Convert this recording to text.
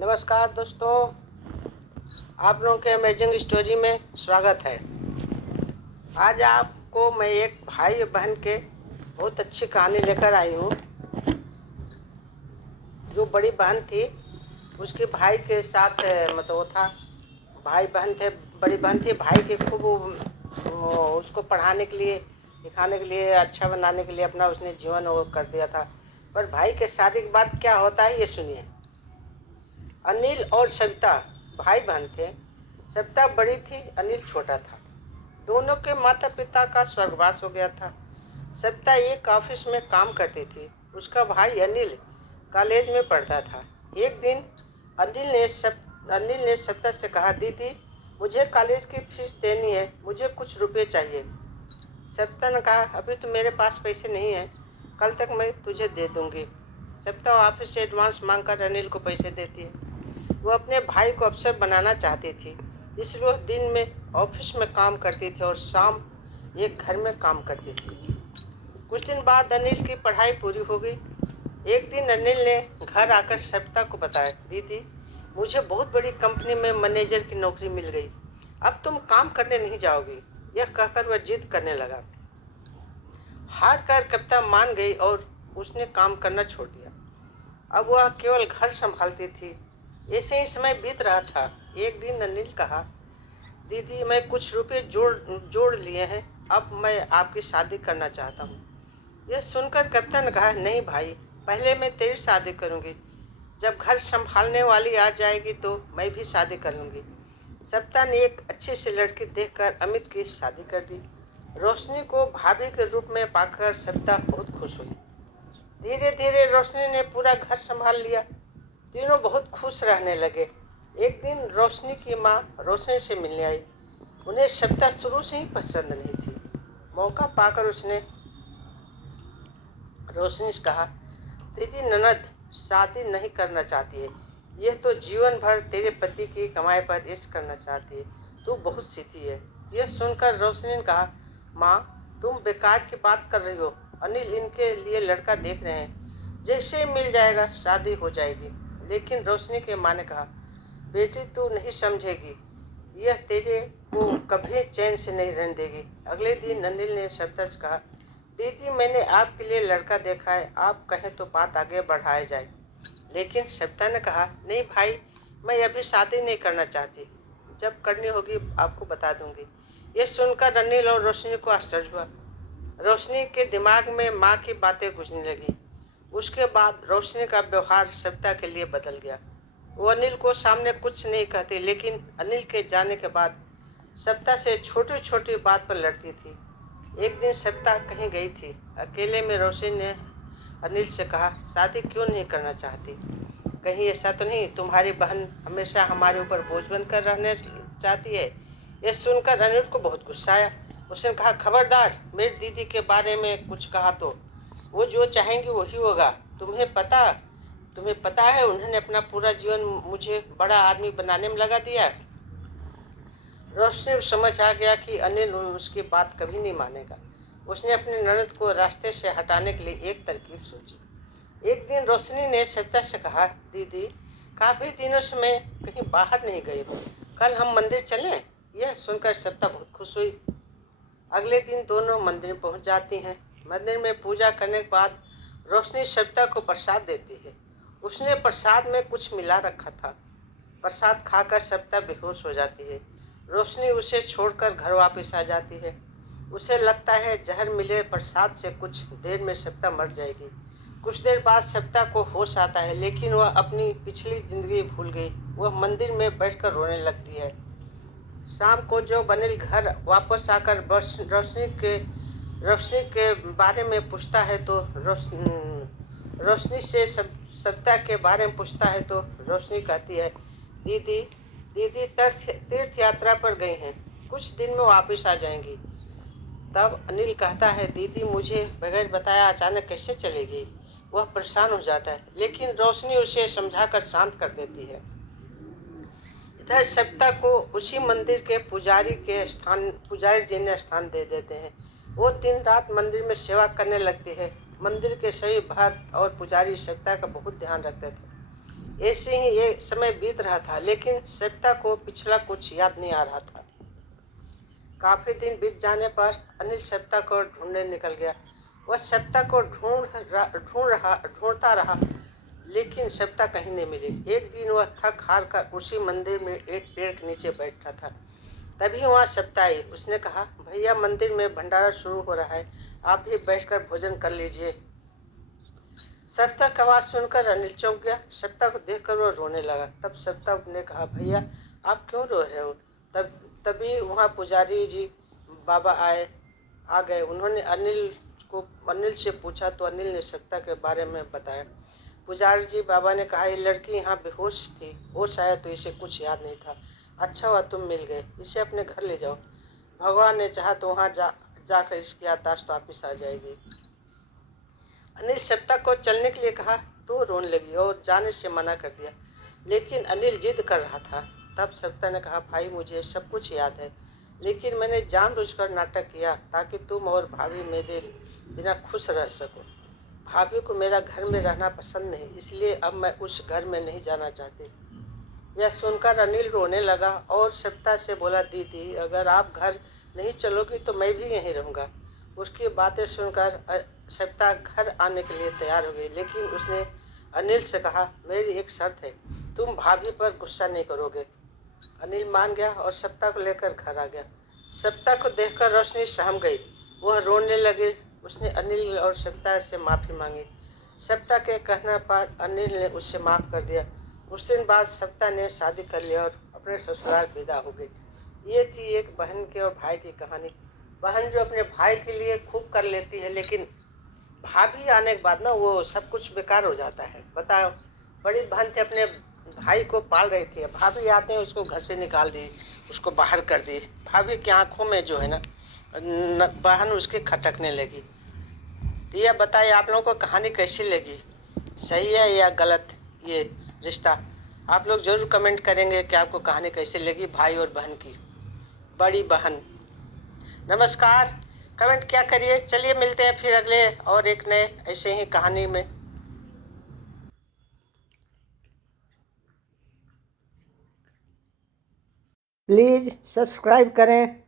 नमस्कार दोस्तों, आप लोगों के अमेजिंग स्टोरी में स्वागत है। आज आपको मैं एक भाई बहन के बहुत अच्छी कहानी लेकर आई हूँ। जो बड़ी बहन थी उसके भाई के साथ मतलब वो था, भाई बहन थे, बड़ी बहन थी, भाई के खूब उसको पढ़ाने के लिए, लिखाने के लिए, अच्छा बनाने के लिए अपना उसने जीवन वो कर दिया था। पर भाई के शादी के बाद क्या होता है ये सुनिए। अनिल और सविता भाई बहन थे। सविता बड़ी थी, अनिल छोटा था। दोनों के माता पिता का स्वर्गवास हो गया था। सविता एक ऑफिस में काम करती थी। उसका भाई अनिल कॉलेज में पढ़ता था। एक दिन अनिल ने सविता से कहा, दीदी मुझे कॉलेज की फीस देनी है, मुझे कुछ रुपए चाहिए। सविता ने कहा, अभी तो मेरे पास पैसे नहीं है, कल तक मैं तुझे दे दूंगी। सविता ऑफिस से एडवांस मांगकर अनिल को पैसे देती है। वो अपने भाई को अफसर बनाना चाहती थी, इसलिए वो दिन में ऑफिस में काम करती थी और शाम एक घर में काम करती थी। कुछ दिन बाद अनिल की पढ़ाई पूरी हो गई। एक दिन अनिल ने घर आकर सविता को बताया, दीदी मुझे बहुत बड़ी कंपनी में मैनेजर की नौकरी मिल गई, अब तुम काम करने नहीं जाओगी। यह कहकर वह जिद करने लगा। हार कर कविता मान गई और उसने काम करना छोड़ दिया। अब वह केवल घर संभालती थी। ऐसे ही समय बीत रहा था। एक दिन अनिल कहा, दीदी मैं कुछ रुपए जोड़ लिए हैं, अब मैं आपकी शादी करना चाहता हूँ। यह सुनकर कविता ने कहा, नहीं भाई, पहले मैं तेरी शादी करूँगी, जब घर संभालने वाली आ जाएगी तो मैं भी शादी कर लूँगी। सविता ने एक अच्छी सी लड़की देखकर अमित की शादी कर दी। रोशनी को भाभी के रूप में पाकर सविता बहुत खुश हुई। धीरे धीरे रोशनी ने पूरा घर संभाल लिया। तीनों बहुत खुश रहने लगे। एक दिन रोशनी की माँ रोशनी से मिलने आई। उन्हें सविता शुरू से ही पसंद नहीं थी। मौका पाकर उसने रोशनी से कहा, तेरी ननद शादी नहीं करना चाहती है, यह तो जीवन भर तेरे पति की कमाई पर ऐश करना चाहती है, तू बहुत सीधी है। यह सुनकर रोशनी ने कहा, माँ तुम बेकार की बात कर रही हो, अनिल इनके लिए लड़का देख रहे हैं, जैसे ही मिल जाएगा शादी हो जाएगी। लेकिन रोशनी के माँ ने कहा, बेटी तू नहीं समझेगी, यह तेरे को कभी चैन से नहीं रहने देगी। अगले दिन अनिल ने सविता से कहा, दीदी मैंने आपके लिए लड़का देखा है, आप कहें तो बात आगे बढ़ाया जाए। लेकिन सविता ने कहा, नहीं भाई, मैं अभी शादी नहीं करना चाहती, जब करनी होगी आपको बता दूंगी। यह सुनकर अनिल और रोशनी को आश्चर्य हुआ। रोशनी के दिमाग में माँ की बातें गुजरने लगी। उसके बाद रोशनी का व्यवहार सविता के लिए बदल गया। वो अनिल को सामने कुछ नहीं कहती, लेकिन अनिल के जाने के बाद सविता से छोटी छोटी बात पर लड़ती थी। एक दिन सविता कहीं गई थी। अकेले में रोशनी ने अनिल से कहा, शादी क्यों नहीं करना चाहती? कहीं ऐसा तो नहीं तुम्हारी बहन हमेशा हमारे ऊपर बोझ बनकर रहने चाहती है? यह सुनकर अनिल को बहुत गुस्सा आया। उसने कहा, खबरदार मेरी दीदी के बारे में कुछ कहा तो वो जो चाहेंगी वही होगा। तुम्हें पता है उन्होंने अपना पूरा जीवन मुझे बड़ा आदमी बनाने में लगा दिया। रोशनी समझ आ गया कि अनिल उसकी बात कभी नहीं मानेगा। उसने अपने ननद को रास्ते से हटाने के लिए एक तरकीब सोची। एक दिन रोशनी ने सविता से कहा, दीदी काफी दिनों से मैं कहीं बाहर नहीं गई हूँ, कल हम मंदिर चलें? यह सुनकर सविता बहुत खुश हुई। अगले दिन दोनों मंदिर पहुंच जाती हैं। मंदिर में पूजा करने के बाद रोशनी सविता को प्रसाद देती है। उसने प्रसाद में कुछ मिला रखा था। प्रसाद खाकर सविता बेहोश हो जाती है। रोशनी उसे छोड़कर घर वापस आ जाती है। उसे लगता है जहर मिले प्रसाद से कुछ देर में सविता मर जाएगी। कुछ देर बाद सविता को होश आता है, लेकिन वह अपनी पिछली जिंदगी भूल गई। वह मंदिर में बैठकर रोने लगती है। शाम को जब अनिल घर वापस आकर रोशनी के बारे में पूछता है तो रोशनी से सविता के बारे में पूछता है तो रोशनी कहती है, दीदी दीदी तीर्थ यात्रा पर गई हैं, कुछ दिन में वापस आ जाएंगी। तब अनिल कहता है, दीदी मुझे बगैर बताया अचानक कैसे चलेगी? वह परेशान हो जाता है, लेकिन रोशनी उसे समझाकर शांत कर देती है। इधर सविता को उसी मंदिर के पुजारी जी ने स्थान दे देते हैं। वो दिन रात मंदिर में सेवा करने लगती है। मंदिर के सभी भक्त और पुजारी सविता का बहुत ध्यान रखते थे। ऐसे ही ये समय बीत रहा था, लेकिन सविता को पिछला कुछ याद नहीं आ रहा था। काफी दिन बीत जाने पर अनिल सविता को ढूंढने निकल गया। वह सविता को ढूंढता रहा, लेकिन सविता कहीं नहीं मिली। एक दिन वह थक हार कर उसी मंदिर में एक पेड़ के नीचे बैठा था। तभी वहाँ सविता आई। उसने कहा, भैया मंदिर में भंडारा शुरू हो रहा है, आप भी बैठकर भोजन कर लीजिए। सविता की आवाज सुनकर अनिल चौंक गया। सविता को देखकर वह रोने लगा। तब सविता ने कहा, भैया आप क्यों रो रहे हो? तभी वहाँ पुजारी जी बाबा आ गए। उन्होंने अनिल से पूछा तो अनिल ने सविता के बारे में बताया। पुजारी जी बाबा ने कहा, ये लड़की यहाँ बेहोश थी, होश आया तो इसे कुछ याद नहीं था। अच्छा हुआ तुम मिल गए, इसे अपने घर ले जाओ। भगवान ने चाहा तो वहाँ जाकर इसकी याददाश्त वापिस आ जाएगी। अनिल सविता को चलने के लिए कहा तो रोने लगी और जाने से मना कर दिया, लेकिन अनिल जिद कर रहा था। तब सविता ने कहा, भाई मुझे सब कुछ याद है, लेकिन मैंने जानबूझकर नाटक किया ताकि तुम और भाभी मेरे बिना खुश रह सको। भाभी को मेरा घर में रहना पसंद नहीं, इसलिए अब मैं उस घर में नहीं जाना चाहती। यह सुनकर अनिल रोने लगा और सविता से बोला, दीदी अगर आप घर नहीं चलोगी तो मैं भी यहीं रहूँगा। उसकी बातें सुनकर सविता घर आने के लिए तैयार हो गई, लेकिन उसने अनिल से कहा, मेरी एक शर्त है, तुम भाभी पर गुस्सा नहीं करोगे। अनिल मान गया और सविता को लेकर घर आ गया। सविता को देखकर रोशनी सहम गई, वह रोने लगी। उसने अनिल और सविता से माफ़ी मांगी। सविता के कहने पर अनिल ने उससे माफ़ कर दिया। कुछ दिन बाद सविता ने शादी कर लिया और अपने ससुराल विदा हो गई। ये थी एक बहन के और भाई की कहानी। बहन जो अपने भाई के लिए खूब कर लेती है, लेकिन भाभी आने के बाद ना वो सब कुछ बेकार हो जाता है। बताओ, बड़ी बहन थी, अपने भाई को पाल रही थी, भाभी आते हैं उसको घर से निकाल दी, उसको बाहर कर दी। भाभी की आंखों में जो है ना बहन उसके खटकने लगी। तो यह बताइए आप लोगों को कहानी कैसी लगी, सही है या गलत ये रिश्ता? आप लोग जरूर कमेंट करेंगे कि आपको कहानी कैसी लगी, भाई और बहन की, बड़ी बहन। नमस्कार, कमेंट क्या करिए। चलिए मिलते हैं फिर अगले और एक नए ऐसे ही कहानी में। प्लीज़ सब्सक्राइब करें।